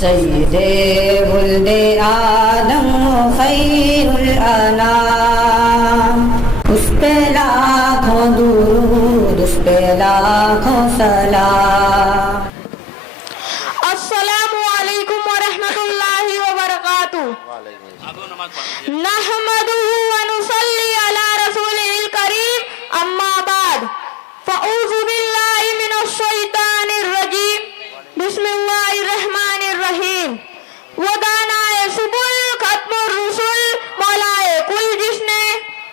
سید ولد آدم خیر الانام، اس پہ لاکھوں درود، اس پہ لاکھوں سلام۔ السلام علیکم ورحمۃ اللہ وبرکاتہ۔ نحمدہ ونصلی علی رسولہ الکریم، اما بعد، فاعوذ باللہ من الشیطان الرجیم، بسم اللہ الرحمن الرحیم۔ ودانائے سبل ختم الرسل، مولائے کل جس نے،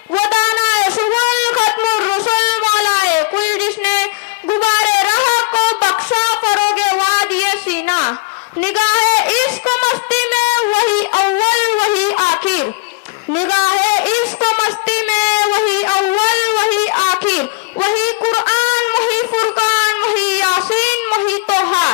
ودانائے سبل ختم الرسل، مولائے کل جس نے، غبارے راہ کو بخشا فروغ وادی سینا، نگاہ عشق مستی میں وہی اول وہی آخر، نگاہ عشق مستی میں وہی اول وہی آخر، وہی قرآن وہی فرقان وہی یاسین وہی توحا۔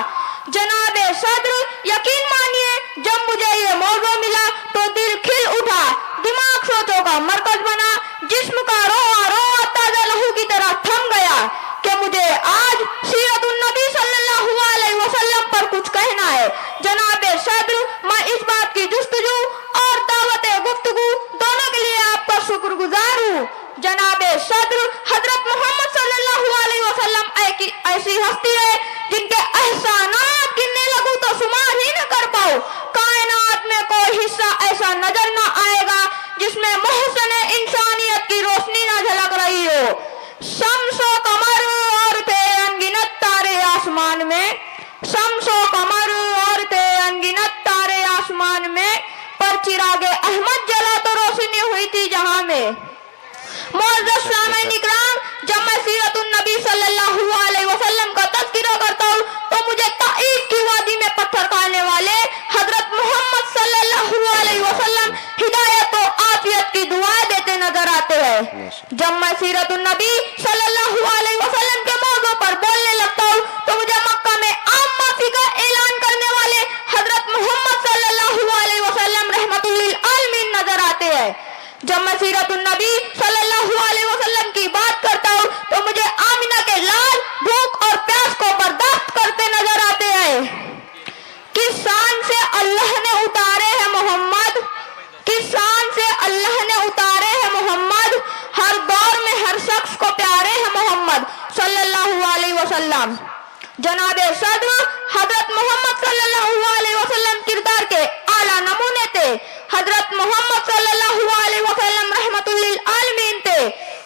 جناب صدر یقین مانیے جب مجھے یہ موضوع ملا تو دل کھل اٹھا، دماغ سوچوں کا مرکز بنا، جسم کا رواں رواں تازہ لہو کی طرح تھم گیا کہ مجھے آج سیرت النبی صلی اللہ علیہ وسلم پر کچھ کہنا ہے۔ جناب صدر، میں اس بات کی جستجو اور دعوت گفتگو دونوں کے لیے آپ کا شکر گزار ہوں۔ جناب صدر، حضرت محمد صلی اللہ علیہ وسلم ایسی ہستی ہے جن کے احسانات گننے لگوں تو شمار ہی نہ کر پاؤ۔ کائنات میں کوئی حصہ ایسا نظر نہ آئے گا جس میں محسن انسانیت کی روشنی نہ جھلک رہی ہو۔ شمس و قمر اور تھے انگنت تارے آسمان میں، شمس و قمر اور تھے انگنت تارے آسمان میں، پر چراغ احمد جلا تو روشنی ہوئی تھی جہاں میں۔ معزز سامعین اکرام، جب میں سیرت النبی صلی اللہ علیہ وسلم کا تذکرہ کرتا ہوں تو مجھے طائف کی وادی میں پتھر کھانے والے حضرت محمد صلی اللہ علیہ وسلم ہدایت و عافیت کی دعائیں دیتے نظر آتے ہیں۔ جب میں سیرت النبی صلی اللہ علیہ وسلم کے موضوع پر بولنے لگتا ہوں تو مجھے مکہ میں عام معافی کا اعلان کرنے والے حضرت محمد صلی اللہ علیہ وسلم رحمت للعالمین نظر آتے ہیں۔ جب میں سیرت النبی صلی اللہ علیہ وسلم کی بات کرتا ہوں تو مجھے آمنہ کے لال بھوک اور پیاس کو برداشت کرتے نظر آتے ہیں۔ کس شان سے اللہ نے اتارے ہیں محمد، کس شان سے اللہ نے اتارے ہیں محمد، ہر دور میں ہر شخص کو پیارے ہیں محمد صلی اللہ علیہ وسلم۔ جناب صدر، حضرت محمد صلی اللہ علیہ وسلم کردار کے اعلیٰ نمونے تھے، حضرت محمد صلی اللہ علیہ وسلم رحمت للعالمین تھے،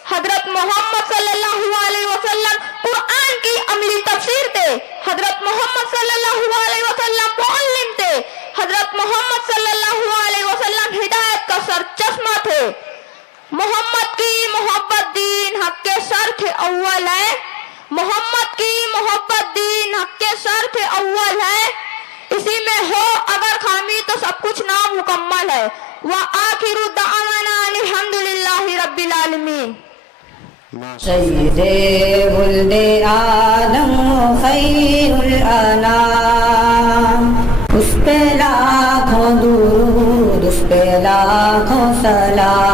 حضرت محمد صلی اللہ علیہ وسلم قرآن کی عملی تفسیر تھے، حضرت محمد صلی اللہ علیہ وسلم معلم تھے، حضرت محمد صلی اللہ علیہ وسلم ہدایت کا سر چشمہ تھے۔ محمد کی محبت دین حق کے سر تھے اول ہے، محمد کی محبت دین حق کے سر تھے اول ہے، اسی میں ہو اگر خامی تو سب کچھ نامکمل ہے۔ وآخر دعوانا الحمدللہ رب العالمین۔ سید ولد آدم خیر الانام، اس پہ لاکھوں درود، اس پہ لاکھوں سلام۔